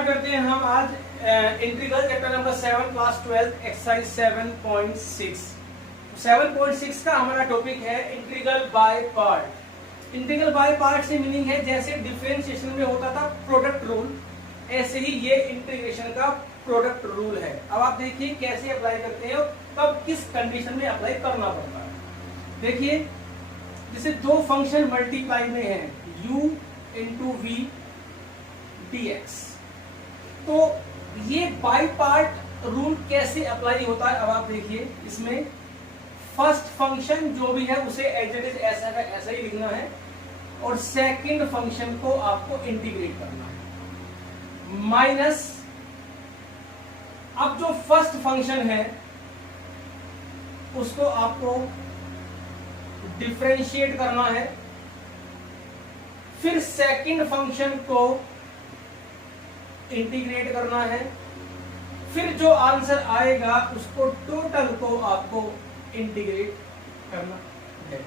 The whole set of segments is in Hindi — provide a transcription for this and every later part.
स्टार्ट करते हैं हम आज integral chapter number 7 class 12 exercise 7.6। 7.6 का हमारा टॉपिक है integral by part. Integral by part से मीनिंग है जैसे डिफरेंशिएशन में होता था प्रोडक्ट रूल, ऐसे ही ये इंटीग्रेशन का प्रोडक्ट रूल है। अब आप देखिए कैसे अप्लाई करते हो, कब किस कंडीशन में अप्लाई करना पड़ता है। देखिए जैसे दो फंक्शन मल्टीप्लाई में है u इंटू वी dx, तो ये बाय पार्ट रूल कैसे अप्लाई होता है। अब आप देखिए इसमें फर्स्ट फंक्शन जो भी है उसे एज इट इज ऐसा का ऐसा ही लिखना है और सेकंड फंक्शन को आपको इंटीग्रेट करना है माइनस। अब जो फर्स्ट फंक्शन है उसको आपको डिफरेंशिएट करना है, फिर सेकंड फंक्शन को इंटीग्रेट करना है, फिर जो आंसर आएगा उसको टोटल को आपको इंटीग्रेट करना है।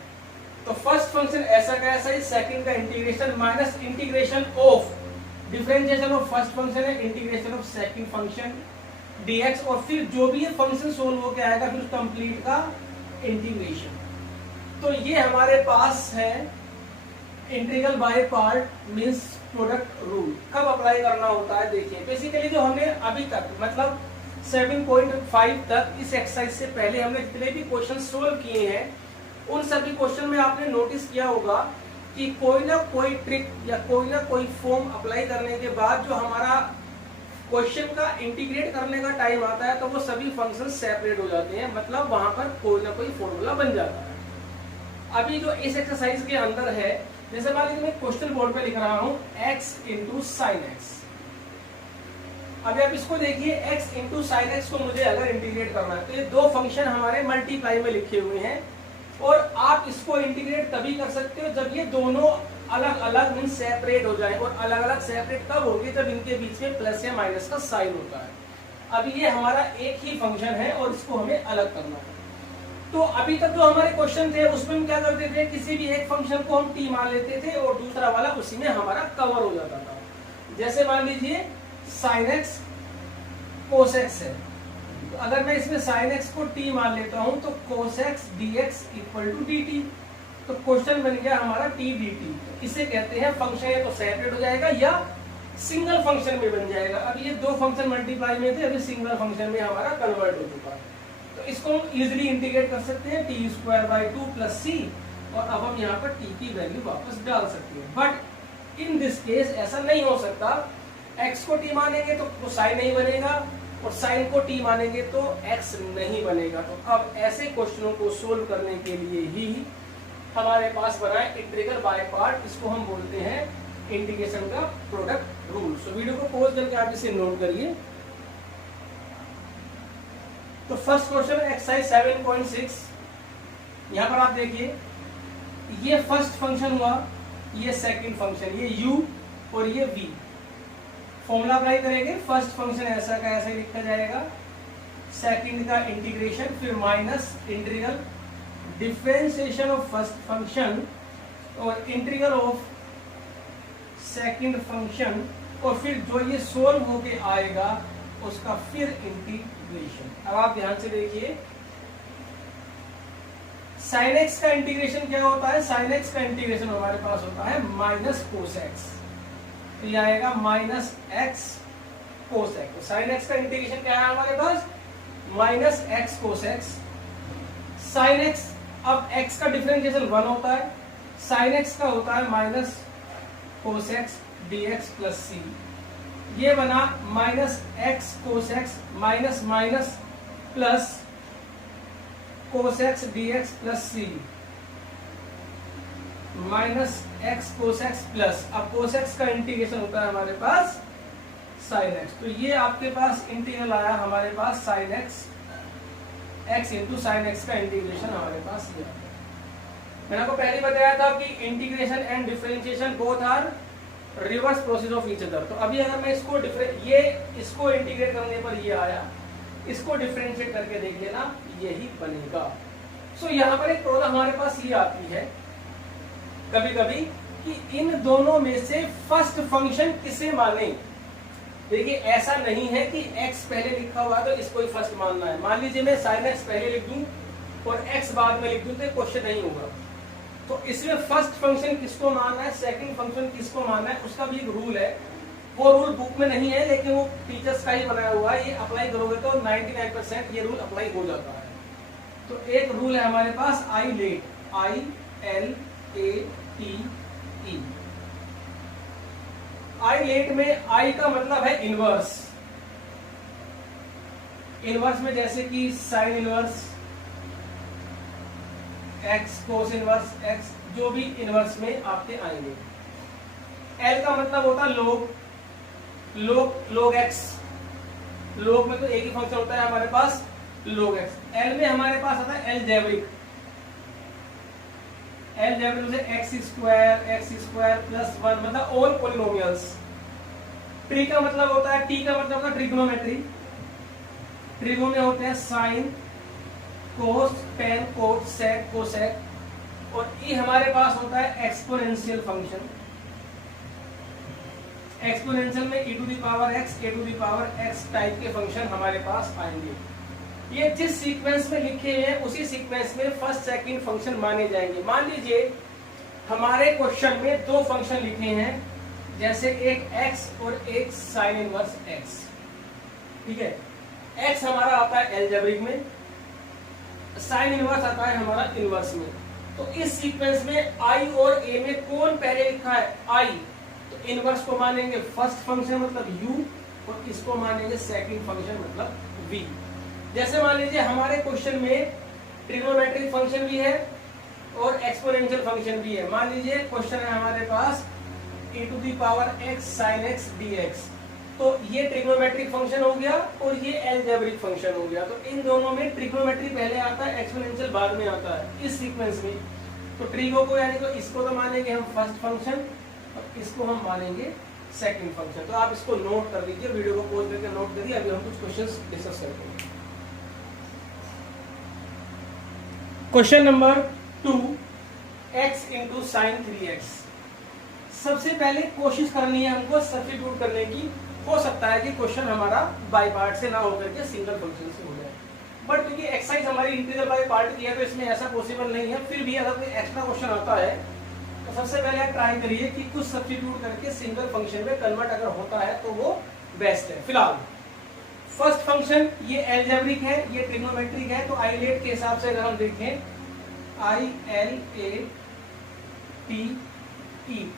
तो फर्स्ट फंक्शन ऐसा का ऐसा ही, सेकंड का integration minus integration of differentiation of first function है integration of second function dx, और फिर जो भी ये फंक्शन सोल्व होके आएगा फिर कंप्लीट का इंटीग्रेशन। तो ये हमारे पास है integral by part means product rule. कब अप्लाई करना होता है देखिए, बेसिकली जो हमने अभी तक मतलब 7.5 तक इस एक्सरसाइज से पहले हमने जितने भी क्वेश्चन सोल्व किए हैं उन सभी क्वेश्चन में आपने नोटिस किया होगा कि कोई ना कोई ट्रिक या कोई ना कोई फॉर्म अप्लाई करने के बाद जो हमारा क्वेश्चन का इंटीग्रेट करने का टाइम आता है तो वो सभी फंक्शन सेपरेट हो जाते हैं, मतलब वहां पर कोई ना कोई फॉर्मूला बन जाता है। अभी जो इस एक्सरसाइज के अंदर है, जैसे मान लीजिए मैं क्वेश्चन बोर्ड पे लिख रहा हूं x इंटू साइन एक्स। अभी आप इसको देखिए x इंटू साइन एक्स को मुझे अगर इंटीग्रेट करना है तो ये दो फंक्शन हमारे मल्टीप्लाई में लिखे हुए हैं और आप इसको इंटीग्रेट तभी कर सकते हो जब ये दोनों अलग अलग मीन सेपरेट हो जाए। और अलग अलग सेपरेट कब होगी, जब इनके बीच में प्लस या माइनस का साइन होता है। अभी ये हमारा एक ही फंक्शन है और इसको हमें अलग करना है। तो अभी तक जो हमारे क्वेश्चन थे उसमें हम क्या करते थे, किसी भी एक फंक्शन को हम t मान लेते थे और दूसरा वाला उसी में हमारा कवर हो जाता था। जैसे मान लीजिए sin x cos x है, तो अगर मैं इसमें sin x को t मान लेता हूं तो cos x dx equal to dt, तो क्वेश्चन बन गया हमारा t dt। तो इसे कहते हैं फंक्शन या तो सेपरेट हो जाएगा या सिंगल फंक्शन में बन जाएगा। अब ये दो फंक्शन मल्टीप्लाई में थे, अभी सिंगल फंक्शन में हमारा कन्वर्ट हो चुका है। तो इसको हम इजीली इंटीग्रेट कर सकते हैं t² 2 प्लस c, और अब हम यहाँ पर t की वैल्यू वापस डाल सकते हैं। बट इन दिस केस ऐसा नहीं हो सकता, x को t मानेंगे तो साइन नहीं बनेगा और साइन को t मानेंगे तो x नहीं बनेगा। तो अब ऐसे क्वेश्चनों को सोल्व करने के लिए ही हमारे पास बना है इंटीग्रल बाय पार्ट, इसको हम बोलते हैं इंटीग्रेशन का प्रोडक्ट रूल। सो वीडियो को पॉज करके आप इसे नोट करिए। तो फर्स्ट क्वेश्चन एक्सरसाइज 7.6, यहां पर आप देखिए ये फर्स्ट फंक्शन हुआ, ये सेकंड फंक्शन, ये u और ये v। फॉर्मूला अप्लाई करेंगे, फर्स्ट फंक्शन ऐसा का ऐसा ही लिखा जाएगा, सेकंड का इंटीग्रेशन, फिर minus integral differentiation of first function और इंटीग्रल ऑफ सेकंड फंक्शन, और फिर जो ये सोल्व होके आएगा उसका फिर इंटीग्रेशन। अब आप ध्यान से देखिए sin x का इंटीग्रेशन क्या होता है, sin x का इंटीग्रेशन हमारे पास होता है माइनस कोस एक्स, तो ये आएगा माइनस एक्स कोस एक्स। तो sin x का इंटीग्रेशन क्या है हमारे पास, minus x cos x. sin x, अब x का डिफरेंशिएशन 1 होता है, sin x का होता है minus cos x dx plus c। ये बना minus x cos x minus minus plus cos x dx plus c, minus x cos x plus, अब कोस एक्स का इंटीग्रेशन होता है हमारे पास साइन एक्स। तो ये आपके पास इंटीग्रल आया हमारे पास sine x, x into sine x का इंटीग्रेशन हमारे पास ये। मैंने आपको पहले बताया था कि integration and differentiation both are reverse process of each other. तो अभी अगर मैं इसको इसको इंटीग्रेट करने पर ये आया, इसको डिफरेंशिएट करके देख लेना यही बनेगा। सो यहाँ पर एक प्रॉब्लम हमारे पास ये आती है कभी कभी कि इन दोनों में से फर्स्ट फंक्शन किसे माने, देखिए ऐसा नहीं है कि x पहले लिखा हुआ है तो इसको ही फर्स्ट मानना है। मान लीजिए मैं sin x पहले लिख दूं और x बाद में लिख दूं तो क्वेश्चन नहीं होगा। तो इसमें फर्स्ट फंक्शन किसको मानना है, सेकंड फंक्शन किसको मानना है, उसका भी एक रूल है। वो रूल बुक में नहीं है लेकिन वो टीचर्स का ही बनाया हुआ है। ये अप्लाई करोगे तो 99% ये रूल अप्लाई हो जाता है। तो एक रूल है हमारे पास ILATE, ILATE। ILATE में आई का मतलब है इनवर्स। इनवर्स में जैसे कि sign inverse x, cos inverse x, जो भी इनवर्स में आपके आएंगे। एल का मतलब होता है लोग, log x। log में तो एक ही फंक्शन होता है हमारे पास log x। एल में हमारे पास आता है एलजेब्रिक। एलजेब्रिक में x² प्लस 1 मतलब ऑल पॉलिनोमियल्स। ट्री का मतलब होता है, टी का मतलब होता है ट्रिग्नोमेट्री। ट्रिगो में होते हैं sine, cos, tan, cot, sec, cosec. और ई हमारे पास होता है एक्सपोनेंशियल फंक्शन। एक्सपोनेंशियल में e to the power x, a to the power x type के फंक्शन हमारे पास आएंगे। ये जिस सीक्वेंस में लिखे हैं उसी सीक्वेंस में फर्स्ट सेकंड फंक्शन माने जाएंगे। मान लीजिए हमारे क्वेश्चन में दो फंक्शन लिखे हैं, जैसे एक x और एक साइन इनवर्स x। ठीक है, x हमारा आता है एलजेब्रिक में, साइन इनवर्स आता है हमारा इनवर्स में। तो इस सीक्वेंस में i और a में कौन पहले लिखा है, i, तो इनवर्स को मानेंगे फर्स्ट फंक्शन मतलब u और इसको मानेंगे सेकंड फंक्शन मतलब v। जैसे मान लीजिए हमारे क्वेश्चन में ट्रिग्नोमेट्रिक फंक्शन भी है और एक्सपोनेंशियल फंक्शन भी है। मान लीजिए क्वेश्चन है हमारे पास e to the power x sin x dx। तो ये ट्रिग्नोमेट्रिक फंक्शन हो गया और ये एलजेब्रिक फंक्शन हो गया। तो इन दोनों में ट्रिग्नोमेट्री पहले आता है, एक्सपोनेंशियल बाद में आता है इस सीक्वेंस में। तो ट्रिगो को यानी तो इसको तो मानेंगे हम फर्स्ट फंक्शन और इसको हम मानेंगे सेकंड फंक्शन। तो आप इसको नोट कर लीजिए, वीडियो को पॉज करके नोट करिए। अभी हम कुछ क्वेश्चंस डिस्कस करते हैं। Question number 2, x into sine 3x। सबसे पहले कोशिश करनी है हमको सब्स्टिट्यूट करने की। हो सकता है कि क्वेश्चन हमारा बाय पार्ट से ना होकर के सिंगल फंक्शन से हो जाए, बट क्योंकि एक्सरसाइज हमारी इंटीग्रल बाय पार्ट की है तो इसमें ऐसा पॉसिबल नहीं है। फिर भी अगर कोई एक्स्ट्रा क्वेश्चन आता है तो सबसे पहले आप ट्राई करिए कि कुछ सब्स्टिट्यूट करके सिंगल फंक्शन में कन्वर्ट अगर होता है तो वो बेस्ट है। फिलहाल फर्स्ट फंक्शन ये एलजेब्रिक है, ये ट्रिग्नोमेट्रिक है। तो आईलेट के हिसाब से अगर हम देखें ILATE,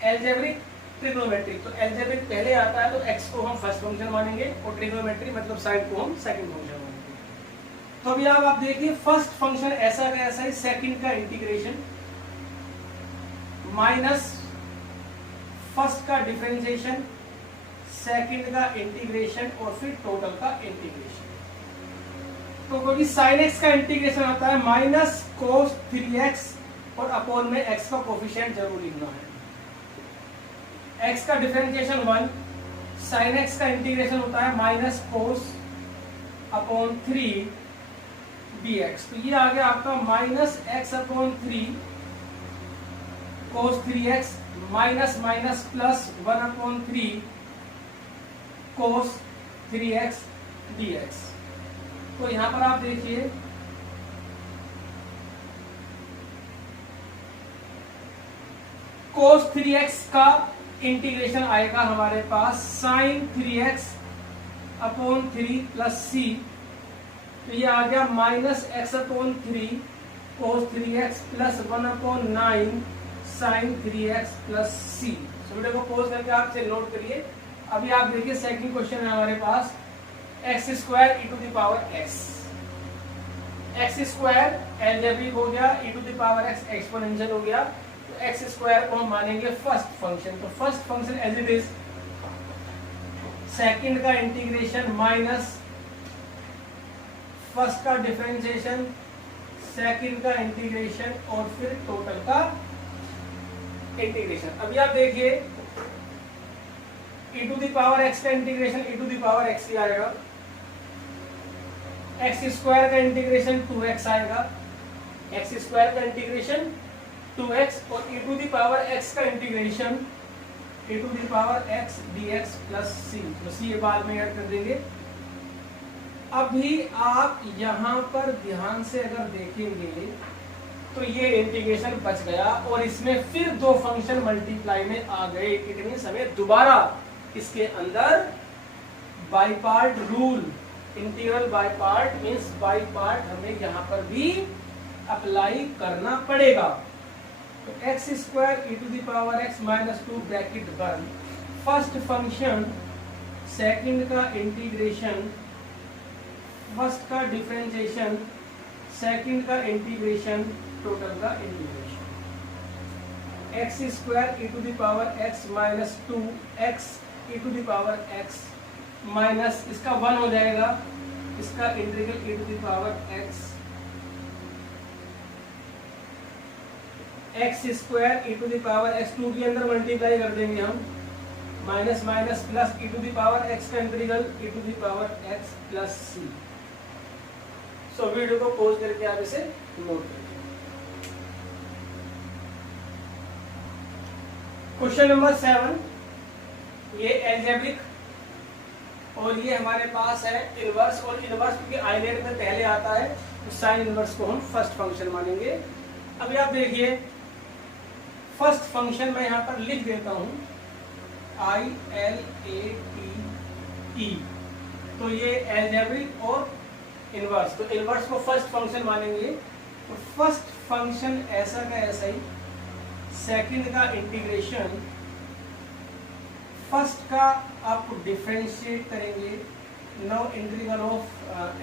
एलजेब्रिक ट्रिग्नोमेट्रिक। तो एलजेब्रिक पहले आता है तो x को हम फर्स्ट फंक्शन मानेंगे और ट्रिग्नोमेट्री मतलब साइन को हम सेकंड फंक्शन मानेंगे। तो अभी आप देखिए फर्स्ट फंक्शन ऐसा का ऐसा ही, सेकंड का इंटीग्रेशन माइनस फर्स्ट का डिफरेंशिएशन, सेकंड का इंटीग्रेशन और फिर टोटल का इंटीग्रेशन। तो क्योंकि साइन x का इंटीग्रेशन आता है माइनस कोस 3x और अपॉन में x का कोफिशिएंट जरूर लिखना है। x का डिफरेंशिएशन 1, साइन x का इंटीग्रेशन होता है माइनस कोस अपॉन 3 dx। तो ये आ गया आपका minus x upon 3 cos 3x minus minus plus 1 upon 3 cos 3x dx। तो यहां पर आप देखिए कोस 3x का इंटीग्रेशन आएगा हमारे पास sine 3x upon 3 plus c। तो ये आ गया minus x upon 3 cos 3x plus 1 upon 9 sine 3x plus c। Video को पॉज करके आप से नोट करिए। अभी आप देखिए सेकंड क्वेश्चन है हमारे पास x square e to the power x। x square algebraic हो गया, e to the power x exponential हो गया। तो x स्क्वायर को हम मानेंगे फर्स्ट फंक्शन। तो first function as it is, second का इंटीग्रेशन माइनस फर्स्ट का डिफरेंशिएशन, सेकंड का इंटीग्रेशन और फिर टोटल का इंटीग्रेशन। अभी आप देखिए e to the power x का integration e to the power x ही आएगा, x स्क्वायर का इंटीग्रेशन 2x आएगा, x स्क्वायर का इंटीग्रेशन 2x और e to the power x का integration e to the power x d x plus c, तो सी बाद में ऐड कर देंगे। अभी आप यहाँ पर ध्यान से अगर देखेंगे तो ये इंटीग्रेशन बच गया और इसमें फिर दो फंक्शन मल्टीप्लाई में आ गए। इट मीन्स हमें दोबारा इसके अंदर by part rule, integral by part means by part हमें यहाँ पर भी अप्लाई करना पड़ेगा। तो x square e to the power x minus 2 bracket 1 first function, second का इंटीग्रेशन, फर्स्ट का डिफरेंशिएशन, सेकंड का इंटीग्रेशन, टोटल का integration. X square e to the power x minus 2 x e to the power x minus इसका 1 हो जाएगा, इसका integral e to the power x, x square e to the power x 2 के अंदर मल्टीप्लाई कर देंगे हम, minus minus plus e to the power x का integral e to the power x plus c. So video को पॉज करके आप इसे नोट करिए। क्वेश्चन नंबर 7, ये एल्जेब्रिक और ये हमारे पास है इनवर्स, और इनवर्स क्योंकि आईलेट में पहले आता है तो साइन इनवर्स को हम फर्स्ट फंक्शन मानेंगे। अभी आप देखिए फर्स्ट फंक्शन मैं यहाँ पर लिख देता हूँ ILATE, तो ये एल्जेब्रिक और इनवर्स, तो इनवर्स को फर्स्ट फंक्शन मानेंगे। तो फर्स्ट फंक्शन ऐसा का ऐसा ही, सेकंड का इंटीग्रेशन, फर्स्ट का आप डिफरेंशिएट करेंगे, नो इंटीग्रल ऑफ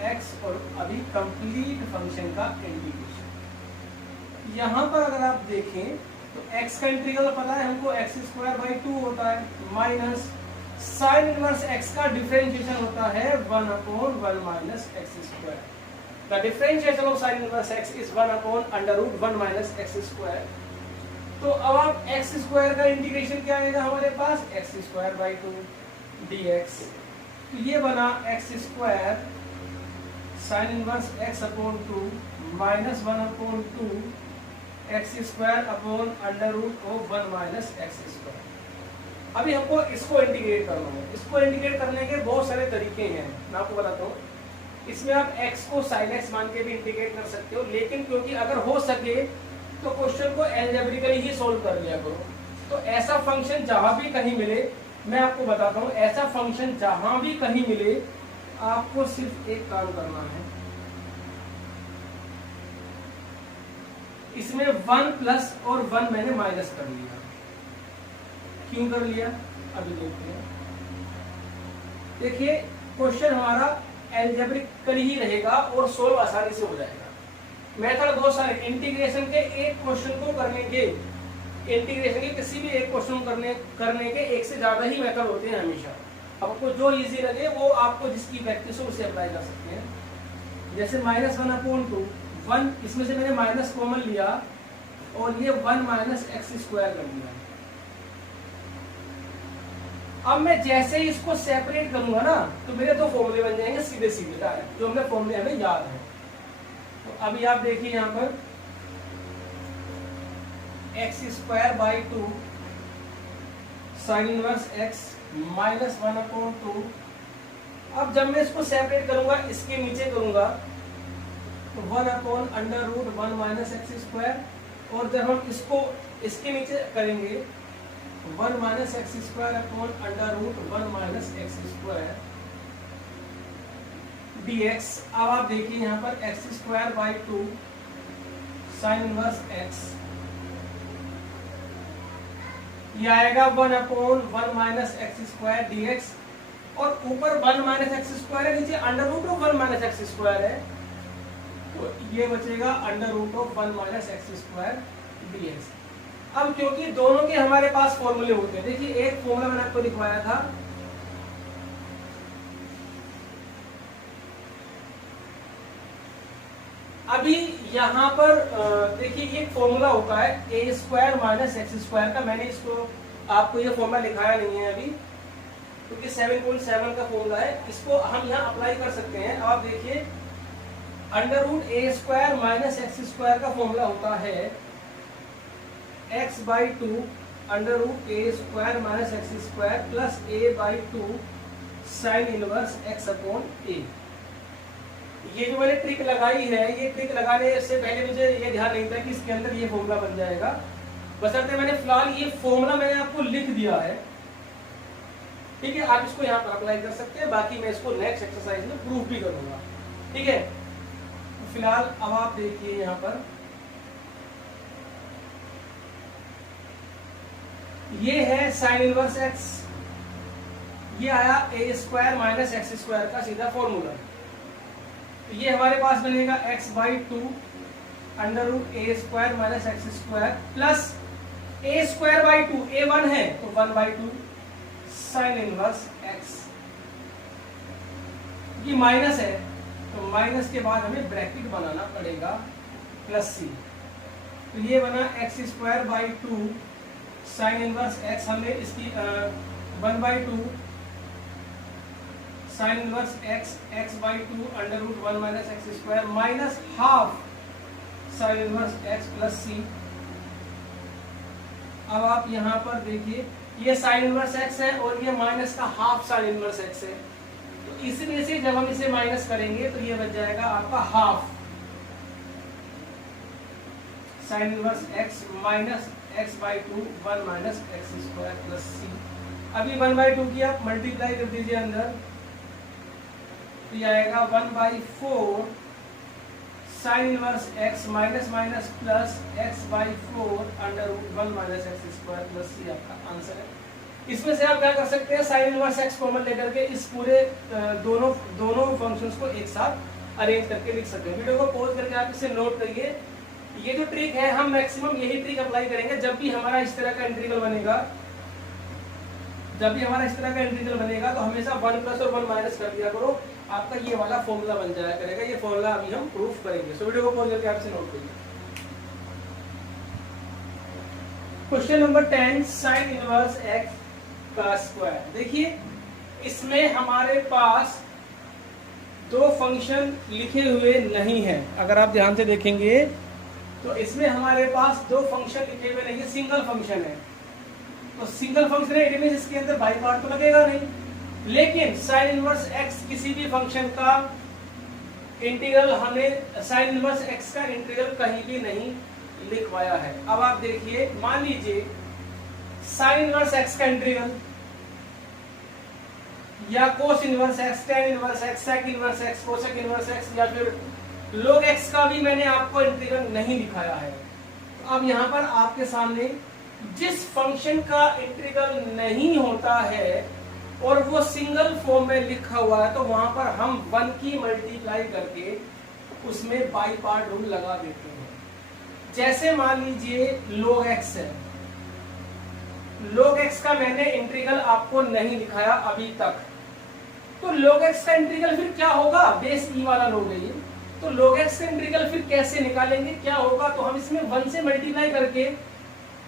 एक्स, और अभी कंप्लीट फंक्शन का इंटीग्रेशन। यहाँ पर अगर आप देखें तो एक्स का इंटीग्रल पता है हमको, एक्स स्क्वायर बाई 2 होता है, माइनस साइन इनवर्स एक्स का डिफरेंशिएशन होता है 1/1 minus x square. The differentiation of sine inverse x is 1/√1 minus x square. तो अब आप एक्स स्क्वायर का इंटीग्रेशन क्या आएगा हमारे पास, एक्स स्क्वायर बाई 2 dx। तो ये बना x square sine inverse x upon 2 minus 1/2 x square upon √1 minus x square. अभी हमको इसको इंटीग्रेट करना है। इसको इंटीग्रेट करने के बहुत सारे तरीके हैं, मैं आपको बताता हूँ। इसमें आप x को sin x मान के भी इंटीग्रेट कर सकते हो, लेकिन क्योंकि अगर हो सके तो क्वेश्चन को एल्जेब्रिकली ही सोल्व कर लिया करो। तो ऐसा फंक्शन जहां भी कहीं मिले, मैं आपको बताता हूँ, ऐसा फंक्शन जहां भी कहीं मिले आपको सिर्फ एक काम करना है, इसमें 1 प्लस और 1 मैंने माइनस कर लिया। क्यों कर लिया अभी देखते हैं। देखिए क्वेश्चन हमारा एल्जेब्रिकली ही रहेगा और सोल्व आसानी से हो जाएगा। मेथड बहुत सारे, इंटीग्रेशन के एक क्वेश्चन को करने के, इंटीग्रेशन के किसी भी एक क्वेश्चन करने के एक से ज्यादा ही मेथड होते हैं हमेशा। आपको जो इजी लगे वो आपको जिसकी प्रैक्टिस हो उसे अप्लाई कर सकते हैं। जैसे -1/2, 1 इसमें से मैंने माइनस कॉमन लिया और ये 1 माइनस एक्स स्क्वायर कर दिया। अब मैं जैसे ही इसको सेपरेट करूंगा ना तो मेरे दो फॉर्मूले बन जाएंगे सीधे सीधे, जो हमने फॉर्मूले हमें याद है। तो अभी आप देखिए यहाँ पर x square by 2 sine inverse x minus 1/2। अब जब मैं इसको सेपरेट करूंगा, इसके नीचे करूंगा तो 1/√1 माइनस एक्स स्क्वायर, और जब हम इसको इसके नीचे करेंगे 1 minus x square upon √1 minus x square dx। अब आप देखिए यहाँ पर x square by 2 sine inverse x, ये आएगा 1/1 माइनस एक्स स्क्वायर dx, और ऊपर 1 माइनस एक्स स्क्वायर है, नीचे √1 माइनस एक्स स्क्वायर है, तो ये बचेगा √1 माइनस एक्स स्क्वायर dx। अब क्योंकि दोनों के हमारे पास फॉर्मूले होते हैं, देखिए एक फॉर्मूला मैंने आपको दिखवाया था, अभी यहाँ पर देखिए एक फॉर्मूला होता है ए स्क्वायर माइनस एक्स स्क्वायर का। मैंने इसको आपको ये फॉर्मूला लिखाया नहीं है अभी, क्योंकि 7.7 का फॉर्मूला है, इसको हम यहाँ अप्लाई कर सकते हैं। आप देखिए √a² माइनस एक्स स्क्वायर का फॉर्मूला होता है x/2 under root a square minus x square plus a by 2 sine inverse x upon a. ये जो मैंने ट्रिक लगाई है, ये ट्रिक लगाने से पहले मुझे ये ध्यान नहीं था कि इसके अंदर ये फॉर्मूला बन जाएगा, बशर्ते मैंने फिलहाल ये फॉर्मूला मैंने आपको लिख दिया है, ठीक है। आप इसको यहाँ पर अप्लाई कर सकते हैं, बाकी मैं इसको नेक्स्ट एक्सरसाइज में प्रूफ भी करूंगा, ठीक है। तो फिलहाल अब आप देखिए यहाँ पर ये है साइन इनवर्स एक्स, ये आया a square minus x square का सीधा फॉर्मूला। तो ये हमारे पास बनेगा x by 2 under root a square minus x square plus a square by 2, a 1 है तो 1 बाई 2 साइन इनवर्स एक्स। ये माइनस है तो माइनस के बाद हमें ब्रैकेट बनाना पड़ेगा प्लस सी। तो ये बना x square by 2 sine inverse x, हमने इसकी 1 by 2 sine inverse x, x by 2 under root 1 minus x square minus half sine inverse x plus c. अब आप यहाँ पर देखिए ये साइन इनवर्स एक्स है और ये माइनस का हाफ साइन इनवर्स एक्स है, तो इसमें से जब हम इसे माइनस करेंगे तो ये बच जाएगा आपका half sine inverse x minus x by 2 1 minus x square plus c. अभी 1 बाई 2 की आप मल्टीप्लाई कर दीजिए अंदर, तो ये आएगा 1 by 4 sine inverse x minus minus plus x by 4 under root 1 minus x square plus c आपका आंसर है। इसमें से आप क्या कर सकते हैं, साइन इनवर्स एक्स कॉमन लेकर के इस पूरे दोनों फंक्शंस को एक साथ अरेंज करके लिख सकते हैं। वीडियो को पॉज करके आप इसे नोट करिए। ये जो ट्रिक है हम मैक्सिमम यही ट्रिक अप्लाई करेंगे जब भी हमारा इस तरह का इंटीग्रल बनेगा। जब भी हमारा इस तरह का इंटीग्रल बनेगा तो हमेशा 1 प्लस और 1 माइनस कर दिया करो, आपका ये वाला फॉर्मूला बन जाया करेगा। ये फॉर्मूला अभी हम प्रूफ करेंगे, सो वीडियो को पॉज करके आपसे नोट करिए। Question number 10 sign inverse x का स्क्वायर। देखिए इसमें हमारे पास दो फंक्शन लिखे हुए नहीं है, अगर आप ध्यान से देखेंगे तो इसमें हमारे पास दो फंक्शन लिखे हुए नहीं है, सिंगल फंक्शन है। तो सिंगल फंक्शन है, इट मींस इसके अंदर बाई पार्ट तो लगेगा नहीं, लेकिन साइन इनवर्स एक्स किसी भी फंक्शन का इंटीग्रल हमें साइन इनवर्स एक्स का इंटीग्रल कहीं भी नहीं लिखवाया है। अब आप देखिए, मान लीजिए साइन इनवर्स एक्स का इंटीग्रल या cos inverse x, tan inverse x, sec inverse x, cosec inverse x या फिर log x का भी मैंने आपको इंटीग्रल नहीं दिखाया है। तो अब यहाँ पर आपके सामने जिस फंक्शन का इंटीग्रल नहीं होता है और वो सिंगल फॉर्म में लिखा हुआ है, तो वहां पर हम 1 की मल्टीप्लाई करके उसमें बाई पार्ट रूल लगा देते हैं। जैसे मान लीजिए log x है, log x का मैंने इंटीग्रल आपको नहीं दिखाया अभी तक, तो log x का इंटीग्रल फिर क्या होगा, बेस ई वाला log है ये, तो log x का इंटीग्रल फिर कैसे निकालेंगे, क्या होगा, तो हम इसमें 1 से मल्टीप्लाई करके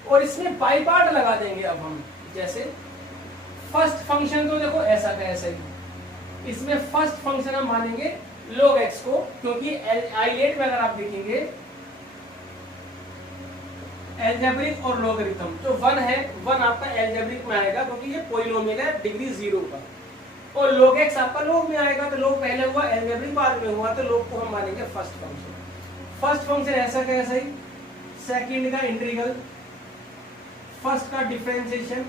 और इसमें बाई पार्ट लगा देंगे। अब हम जैसे फर्स्ट फंक्शन तो देखो ऐसा का ऐसा ही, इसमें फर्स्ट फंक्शन हम मानेंगे log x को, क्योंकि आइलेट में अगर आप देखेंगे एल्जेब्रिक और लॉगरिथम जो 1 है, 1 आपका एल्जेब्रिक में आएगा क्योंकि ये पॉलिनोमियल है डिग्री 0 का, और log x आपका log में आएगा, तो log पहले हुआ, एल्जेब्रिक बाद में हुआ, तो log को हम मानेंगे फर्स्ट फंक्शन। फर्स्ट फंक्शन ऐसा का ऐसा ही, सेकंड का इंटीग्रल, फर्स्ट का डिफरेंशिएशन,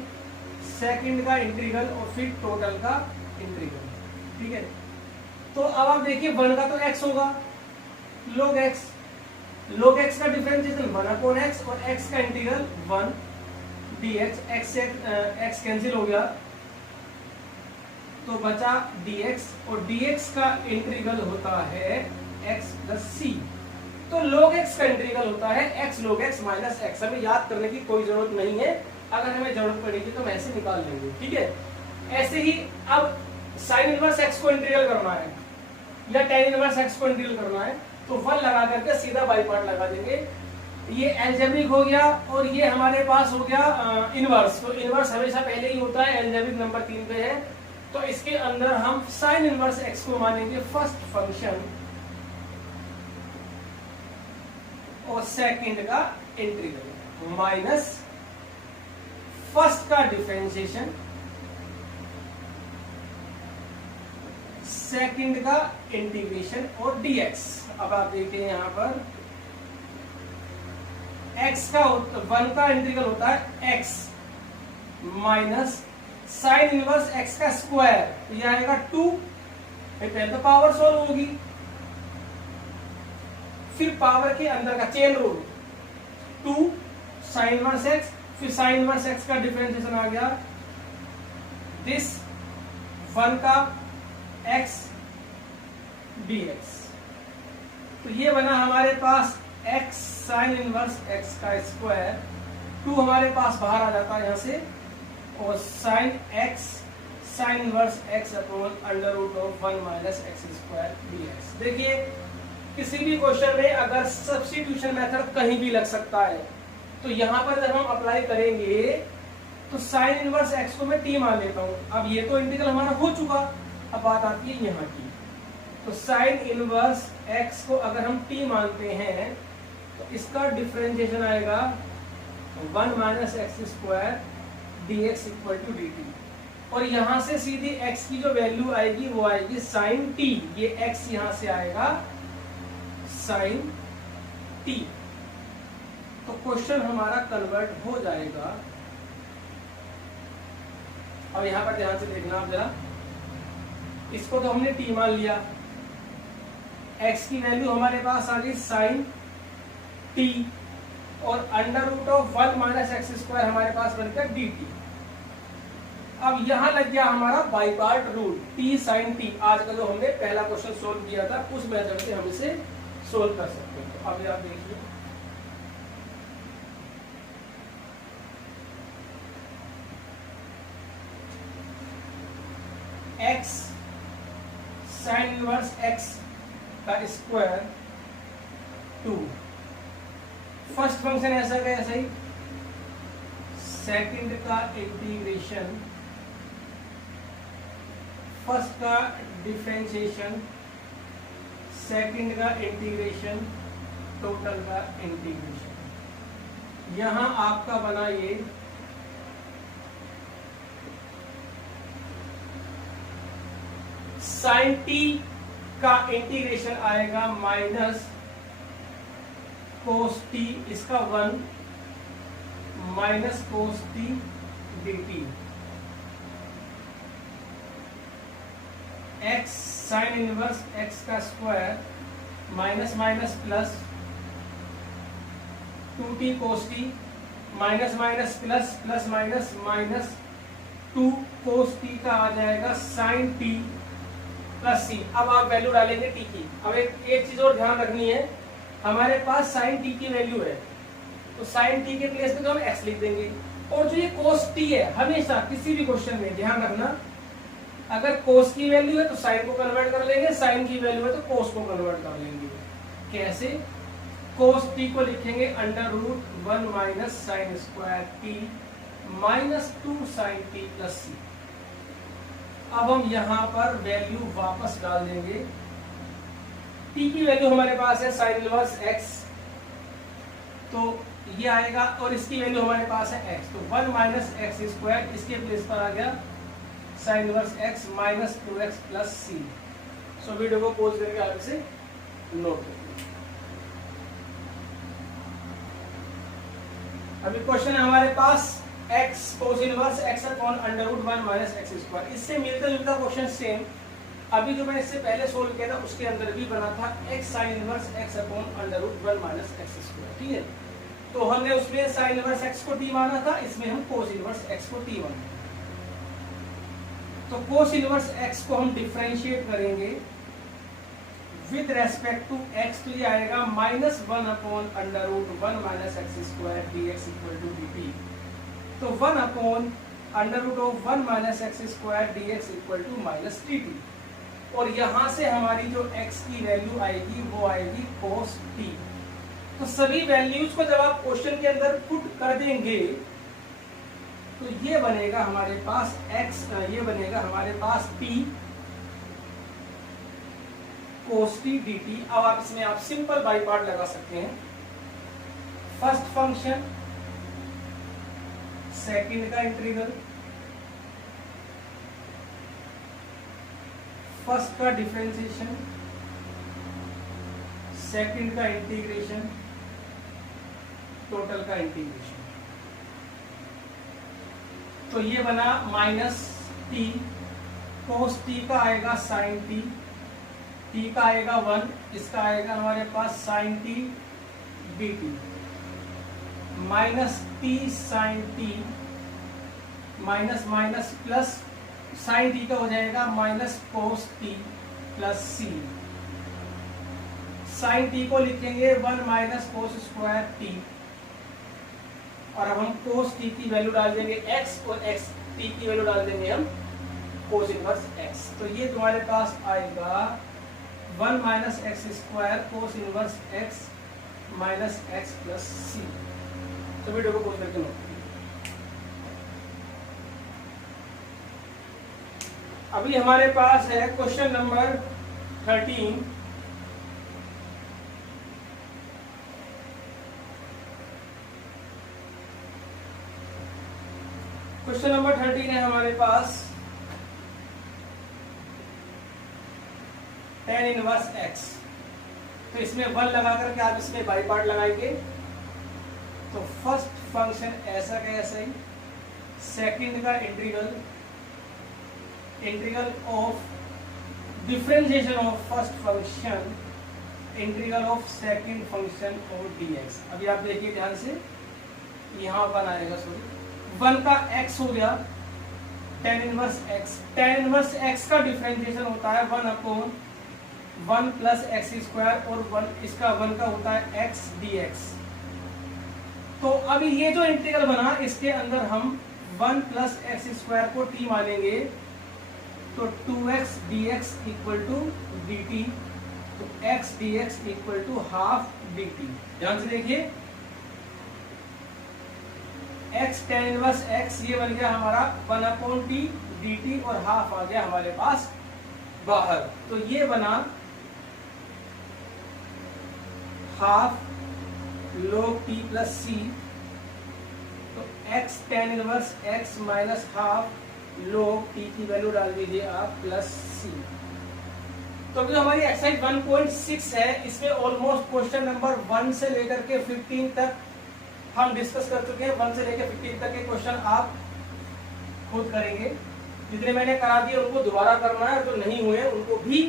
सेकंड का इंटीग्रल और फिर टोटल का इंटीग्रल, ठीक है। तो अब आप देखिए 1 का तो x होगा, log x का डिफरेंशिएशन 1 अपॉन x और x का इंटीग्रल 1 dx, x कैंसिल हो गया तो बचा dx, और dx का इंटीग्रल होता है x प्लस c। तो log x का इंटीग्रल होता है x log x minus x। हमें याद करने की कोई जरूरत नहीं है, अगर हमें जरूरत पड़ेगी तो हम ऐसे निकाल लेंगे, ठीक है। ऐसे ही अब साइन इनवर्स x को इंटीग्रल करना है या टेन इनवर्स x को इंटीग्रल करना है, तो 1 लगा करके सीधा बाई पार्ट लगा देंगे। ये एल्जेब्रिक हो गया और ये हमारे पास हो गया इनवर्स। तो इनवर्स हमेशा पहले ही होता है, एल्जेब्रिक नंबर 3 पे है, तो इसके अंदर हम साइन इनवर्स x को मानेंगे फर्स्ट फंक्शन और सेकंड का इंटीग्रल माइनस फर्स्ट का डिफरेंशिएशन, सेकंड का इंटीग्रेशन और dx। अब आप देखिए यहां पर x का 1 का इंटीग्रल होता है x minus sign inverse x का स्क्वायर, तो यह आएगा 2, पहले तो पावर सोल्व होगी, फिर पावर के अंदर का chain rule 2 sine inverse x, फिर साइन इनवर्स x का डिफरेंशिएशन आ गया दिस 1 का x dx। तो ये बना हमारे पास x साइन इनवर्स x का स्क्वायर, 2 हमारे पास बाहर आ जाता है यहां से, और sine x sine inverse x upon under root of 1 minus x square dx। देखिए किसी भी क्वेश्चन में अगर सब्स्टिट्यूशन मेथड कहीं भी लग सकता है, तो यहां पर जब हम अप्लाई करेंगे तो साइन इनवर्स x को मैं t मान लेता हूं। अब ये तो इंटीग्रल हमारा हो चुका, अब बात आती है यहाँ की, तो साइन इनवर्स x को अगर हम t मानते हैं तो इसका डिफरेंशिएशन आएगा 1 minus x square dx equal to dt, और यहां से सीधी x की जो वैल्यू आएगी वो आएगी साइन t, ये x यहां से आएगा साइन t। तो क्वेश्चन हमारा कन्वर्ट हो जाएगा। और यहां पर ध्यान से देखना आप जरा, इसको तो हमने t मान लिया, x की वैल्यू हमारे पास आ गई साइन t, और under root of 1 minus x square हमारे पास बन गया dt। अब यहां लग गया हमारा by part rule, t sine t। आज का जो हमने पहला क्वेश्चन सोल्व किया था उस मेथड से हम इसे सोल्व कर सकते हैं। तो अभी आप देखिए, x साइन इनवर्स x का स्क्वायर 2, फर्स्ट फंक्शन ऐसा का ऐसा ही, सेकंड का इंटीग्रेशन, फर्स्ट का डिफरेंशिएशन, सेकंड का इंटीग्रेशन, टोटल का इंटीग्रेशन। यहां आपका बना ये साइन t का इंटीग्रेशन आएगा माइनस कोस t, इसका 1 minus cos t dt, x sine inverse x का square minus minus plus 2t कोस t, minus minus plus, plus minus minus 2 कोस t का आ जाएगा साइन t प्लस c। अब आप वैल्यू डालेंगे t की। अब एक चीज और ध्यान रखनी है, हमारे पास साइन t की वैल्यू है, तो साइन t के प्लेस पे तो हम x लिख देंगे, और जो ये कोस t है, हमेशा किसी भी क्वेश्चन में ध्यान रखना, अगर कोस की वैल्यू है तो साइन को कन्वर्ट कर लेंगे, साइन की वैल्यू है तो कोस को कन्वर्ट कर लेंगे। कैसे? कोस t को लिखेंगे under root 1 minus sine square t minus 2 sine t plus c। अब हम यहां पर वैल्यू वापस डाल देंगे, t की वैल्यू हमारे पास है साइन इनवर्स x, तो ये आएगा, और इसकी वैल्यू हमारे पास है x, तो 1 माइनस एक्स स्क्वायर, इसके प्लेस पर आ गया sine inverse x minus 2x plus c। So video को पॉज करके आप इसे नोट करिए। अभी क्वेश्चन है हमारे पास x cos inverse x upon under root 1 minus x square. इससे मिलता जुलता क्वेश्चन सेम अभी जो मैंने इससे पहले सोल्व किया था उसके अंदर भी बना था, x sine inverse x upon under root 1 minus x square. ठीक है, तो हमने उसमें साइन इनवर्स x को t माना था, इसमें हम कोस इनवर्स x को t माना। तो कोस इनवर्स x को हम डिफरेंशिएट करेंगे विद रेस्पेक्ट टू x, तो ये आएगा minus 1 upon under root 1 minus x square dx equal to dt। तो 1 upon under root of 1 minus x square dx equal to minus dt, और यहां से हमारी जो x की वैल्यू आएगी वो आएगी cos t। तो सभी वैल्यूज को जब आप क्वेश्चन के अंदर पुट कर देंगे तो ये बनेगा हमारे पास x, ये बनेगा हमारे पास t cos t dt। अब आप इसमें आप सिंपल बाई पार्ट लगा सकते हैं। फर्स्ट फंक्शन सेकंड का इंटीग्रल, फर्स्ट का डिफरेंशिएशन, सेकंड का इंटीग्रेशन, टोटल का इंटीग्रेशन। तो ये बना माइनस टी, कोस टी का आएगा साइन टी, टी का आएगा 1, इसका आएगा हमारे पास sine t b t, minus t sine t, minus minus plus, sine t का हो जाएगा minus cos t plus c, sine t को लिखेंगे 1 माइनस कोस स्क्वायर टी, और अब हम कोस टी की वैल्यू डाल देंगे x, और x टी की वैल्यू डाल देंगे हम कोस इनवर्स x। तो ये तुम्हारे पास आएगा 1 minus x square cos inverse x minus x plus c. तो वीडियो को पॉज करके नोट करिए। अभी हमारे पास है क्वेश्चन नंबर 13। क्वेश्चन नंबर 13 है हमारे पास tan इनवर्स x। तो इसमें 1 लगा करके आप इसमें बाई पार्ट लगाएंगे। तो फर्स्ट फंक्शन ऐसा का ऐसा ही, सेकंड का integral, integral of differentiation of first function, integral of second function और dx। अभी आप देखिए ध्यान से, यहाँ 1 आएगा, सॉरी 1 का x हो गया tan inverse x। tan inverse x का डिफरेंशिएशन होता है 1 अपॉन 1 प्लस एक्स स्क्वायर, और 1 इसका 1 का होता है x dx। तो अभी ये जो इंटीग्रल बना, इसके अंदर हम 1 प्लस एक्स स्क्वायर को t मानेंगे, तो 2x dx equal to dt, तो x dx equal to half dt। ध्यान से देखिए, x tan इनवर्स x ये बन गया हमारा 1 अपॉन टी dt, और हाफ आ गया हमारे पास बाहर। तो ये बना half log t plus c. तो x tan inverse x minus half log t की वैल्यू डाल दीजिए आप प्लस सी। तो अभी हमारी एक्सरसाइज 1.6 है, इसमें ऑलमोस्ट क्वेश्चन नंबर 1 से लेकर के 15 तक हम डिस्कस कर चुके हैं। 1 से लेकर 15 तक के क्वेश्चन आप खुद करेंगे, जितने मैंने करा दिए उनको दोबारा करना है, जो नहीं हुए उनको भी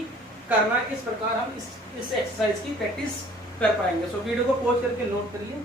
करना है। इस प्रकार हम इस एक्सरसाइज की प्रैक्टिस कर पाएंगे। सो वीडियो को पॉज करके नोट करिए।